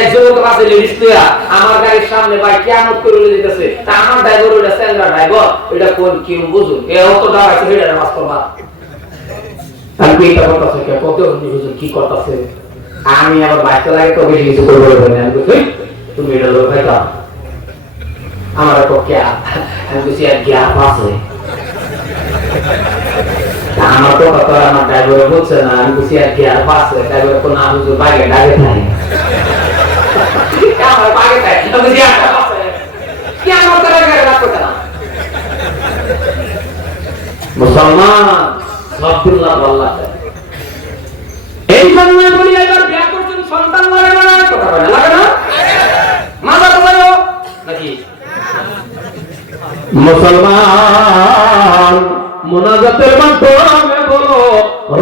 একজন তো আছে লেডিস প্লেয়ার আমার গাড়ির সামনে ভাই কিয়ামত করে দিতেছে তা আমার ড্রাইভার ওটা স্যান্ডার ড্রাইভার এটা কোন কি বুঝুন এ অত দাও আছে এটা নামাজ পড়বা আর কি এটা করতেছে কে কত বুঝুন কি করতেছে আমি আবার বাইতে লাগে তো বেশি কিছু করব না আমি কই তুমি এটা লোক ভাইটা আমার তো কি আমি বুঝি আর কি আছে আমার তো কত আমার ড্রাইভার বলছে না আমি বুঝি আর কি আছে ড্রাইভার কোন না বুঝু বাইরে ডাকে নাই আমার বাইরে তাই আমি বুঝি আর আছে কি আমার তো লাগে রাখো না মুসলমান আব্দুল্লাহ আল্লাহ এই জন্য বলি এবার বিয়ে করছেন সন্তান লাগে না কথা বলে লাগে না মাথা বলো নাকি মুসলমান মুনাজাতের মাধ্যমে বলো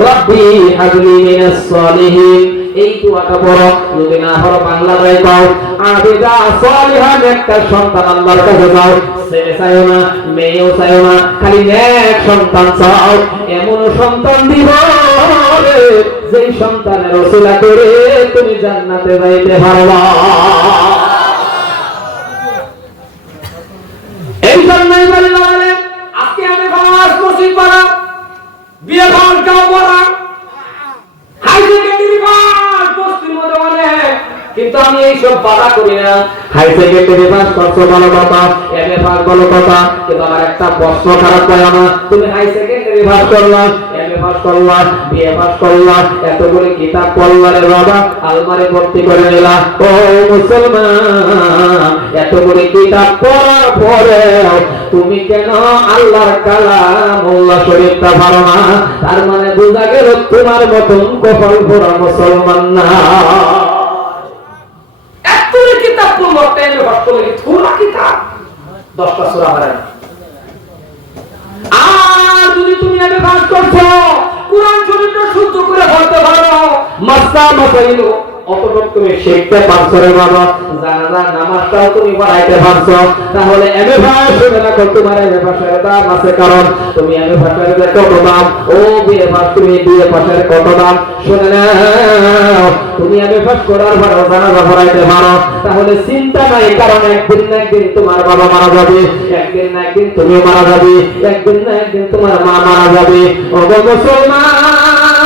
রব্বি হাবলি মিনাস সালিহিন এই দোয়াটা পড়ো যদি না পড়ো বাংলায় পাও আবিদা সালিহান একটা সন্তান আল্লাহর কাছে দাও ছেলে চাইও না মেয়েও চাইও না খালি নেক সন্তান চাও এমন সন্তান দিব যেই সন্তানের ওসিলা করে তুমি জান্নাতে যাইতে পারবা এই জন্যই বললেন আজকে আমি বাস মসজিদ পড়া বিয়ে ঘর গাঁও পড়া হাই সেকেন্ডারি পাস বস্তির মধ্যে অনেক কিন্তু আমি এইসব বাধা করি না হাই সেকেন্ডারি পাস করছো ভালো কথা এমএ পাস ভালো কথা কিন্তু আমার একটা প্রশ্ন খারাপ হয় না তুমি হাই সেকেন্ডারি পাস করলা এমএ পাস করলা বিএ পাস করলা এতগুলো কিতাব পড়লা রে বাবা আলমারি ভর্তি করে নিলা ও মুসলমান এতগুলো কিতাব পড়ার পরে তুমি কেন আল্লাহর কালাম আল্লাহ শরীফটা পারো না তার মানে বোঝা গেল তোমার মতন কপাল ভরা মুসলমান না এতগুলো কিতাব পড়লো টেনে ভর্তি করে থোড়া কিতাব 10টা সূরা পড়া আর যদি তুমি এমএ পাস করছো কুরআন শরীফটা শুদ্ধ করে পড়তে পারো মাসা মাসাইলো অতটুকু তুমি শিখতে পারছো রে বাবা জানাজার নামাজটাও তুমি পড়াইতে পারছো তাহলে এমএ পাস হবে না কত তোমার এমএ পাসের দাম আছে কারণ তুমি এমএ পাসের কত দাম ও বিএ পাস তুমি বিএ পাসের কত দাম শুনে নাও তুমি এমএ পাস করার পর জানাজা পড়াইতে পারো তাহলে চিন্তা নাই কারণ একদিন না একদিন তোমার বাবা মারা যাবে একদিন না একদিন তুমি মারা যাবে একদিন না একদিন তোমার মা মারা যাবে ও মুসলমান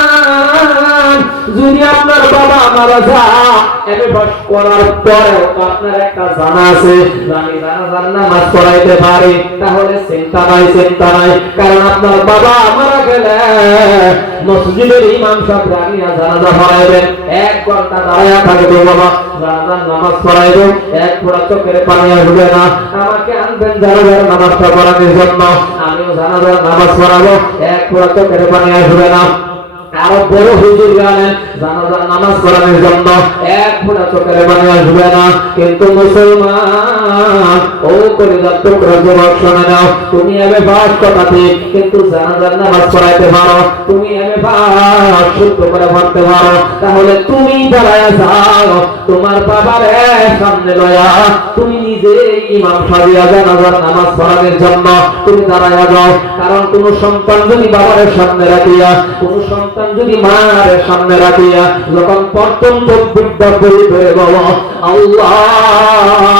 যদি আপনার বাবা মারা যায় এমএ পাস করার পরেও আপনার একটা জানা আছে আমি জানাজার নামাজ পড়াইতে পারি তাহলে চিন্তা নাই কারণ আপনার বাবা মারা গেলে মসজিদের ইমাম সাহেব রানিয়া জানাজা পড়াইবেন 1 ঘন্টা দাঁড়ায়া থাকবে বাবা জানাজার নামাজ পড়াইবেন এক ফোঁটা চোখের পানি আসবে না আমাকে আনবেন জানাজার নামাজটা পড়ানোর জন্য আমিও জানাজার নামাজ পড়াবো 1 ফোঁটা চোখের পানি আসবে না আরো বড় হুজুর জানেন জানাজার নামাজ পড়ানোর জন্য 1 ফোঁটা চোখের পানি আসবে না কিন্তু মুসলমান ও করে যত প্রজবক শুনে নাও তুমি এমএ পাস কথা ঠিক কিন্তু জানাজার নামাজ পড়াইতে পারো তুমি এমএ পাস শুদ্ধ করে পড়তে পারো তাহলে তুমি দাঁড়ায়া যাও তোমার বাবার সামনে লয়া তুমি নিজে ইমাম সাজিয়া জানাজার নামাজ পড়ানোর জন্য তুমি দাঁড়ায়া যাও কারণ কোন সন্তান যদি বাবার সামনে রাখিয়া কোন সন্তান যদি মার সামনে রাখিয়া যখন পর্যন্ত বিদ্যা বলবে বলো আল্লাহু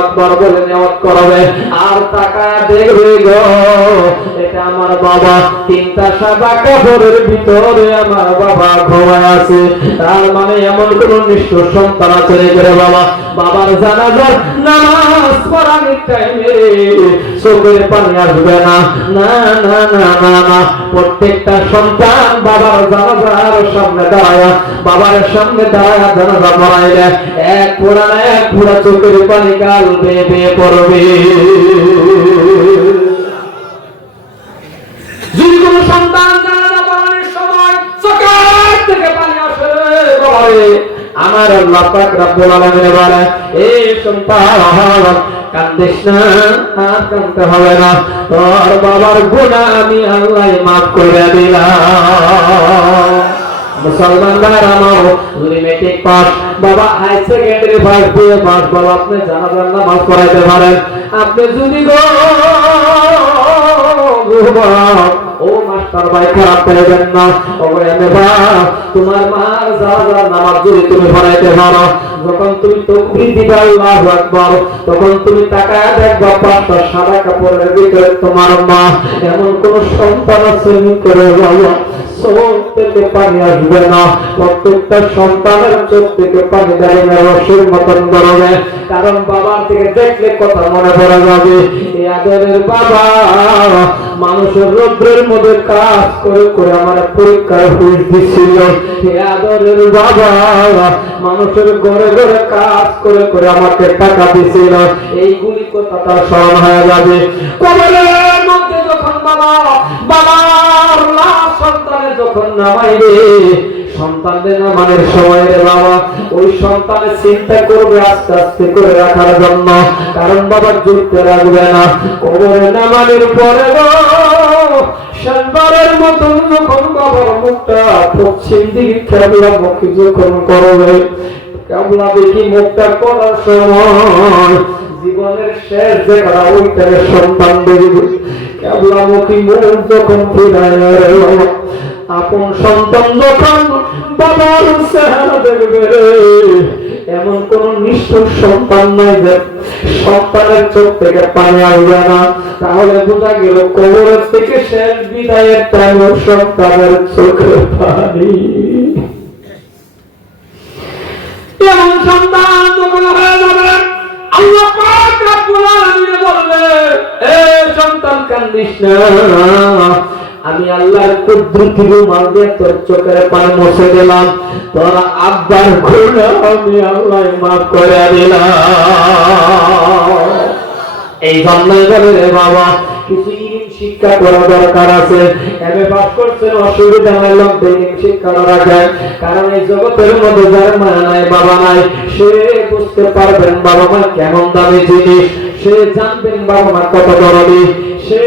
আকবার বলে নিয়ত করবে আর টাকা দেখবে গো এটা আমার বাবা তিনটা সাদা কাপড়ের ভিতরে আমার বাবা ঘুমায় আছে তার মানে এমন কোন নিষ্ঠুর সন্তান আছে রে বাবা বাবার জানাজার নামাজ পড়ানোর টাইমে চোখের পানি আসবে না না না না না না প্রত্যেকটা সন্তান বাবার জানাজার সামনে দাঁড়ায়া বাবার সামনে দাঁড়ায়া জানাজা পড়াইলে 1 ফোঁটা চোখের পানি গাল বেয়ে পড়বে যদি কোনো সন্তান জানাজা পড়ানোর সময় চোখের থেকে পানি আসে বলে আমার আল্লাহ পাক রব্বুল আলামিন বলে এই সন্তান কান্দিস না আর কাঁদতে হবে না তোর বাবার গুনাহ আমি আল্লাহ মাফ করে দিলাম মুসলমান ভাইরা আমার যদি মেট্রিক পাস বাবা high secondary pass BA pass বাবা আপনি জানাজার নামাজ পড়াইতে পারেন আপনি যদি গো ও মাস্টার ভাই খারাপ করবেন না ও এমএ পাস তোমার মার জানাজার নামাজ যদি তুমি পড়াইতে পারো যখন তুমি তাকবীর দিবে আল্লাহু আকবার, তখন তুমি তাকায় দেখবা পাঁচটা সাদা কাপড়ের ভিতরে তোমার মা। এমন কোন সন্তান আছে করে বাবা চোখ থেকে পানি আসবে না, প্রত্যেকটা সন্তানের চোখ থেকে পানি দাঁড়িয়ে রসের মতন ধরবে। কারণ বাবার থেকে দেখলে কথা মনে পড়ে যাবে, এই আদরের বাবা মানুষের রৌদ্রের মধ্যে কাজ করে করে আমার পরীক্ষায় হুঁশ দিছিল। এই আদরের বাবা মানুষের ঘরে ঘরে কাজ করে করে আমাকে টাকা দিছিল। এইগুলি কথা তার স্মরণ হয়ে যাবে। কবরের মধ্যে যখন বাবার লাশ সন্তানের যখন নামাইবে, সন্তানদের নামানোর সময় রে বাবা ওই সন্তানের চিন্তা করবে আস্তে আস্তে করে রাখার জন্য, কারণ বাবা জুড়তে রাখবে না। কবরে নামানোর পরে শেষবারের মতন যখন বাবার মুখটা পশ্চিম দিকে কেবলা মুখী যখন করবে, কেবলা দেখি মুখটা করার সময় জীবনের শেষ দেখা ওইটার সন্তান দেখবে। কেবলা মুখী মুখ যখন ফিরায় আপন সন্তান যখন বাবার চেহারা দেখবে, এমন কোন নিষ্ঠুর সন্তান নাই যে সন্তানের চোখ থেকে পানি আসবে না। তাহলে বোঝা গেল কবরের থেকে শেষ বিদায়ের টাইম সন্তানের চোখে পানি। এমন সন্তান যখন হয়ে যাবে আল্লাহ পাক রব্বুল আলামিন বলবে, এ সন্তান কান্দিস না, আমি আল্লাহর কুদরতি রুমাল দিয়ে তোর চোখের পানি মুছে দিলাম, তোর আব্বার গুনাহ আমি আল্লাহ মাফ করে দিলাম। এই জন্যই বলে রে বাবা কিছু ইলম শিক্ষা করা দরকার আছে। এমএ পাস করছেন অসুবিধা নাই, লোক ইলম শিক্ষা করা যায়। কারণ এই জগতের মধ্যে যার মা নাই বাবা নাই, সে বুঝতে পারবেন বাবা মা কেমন দামি জিনিস, সে জানবেন বাবা মা কত দরদি, সে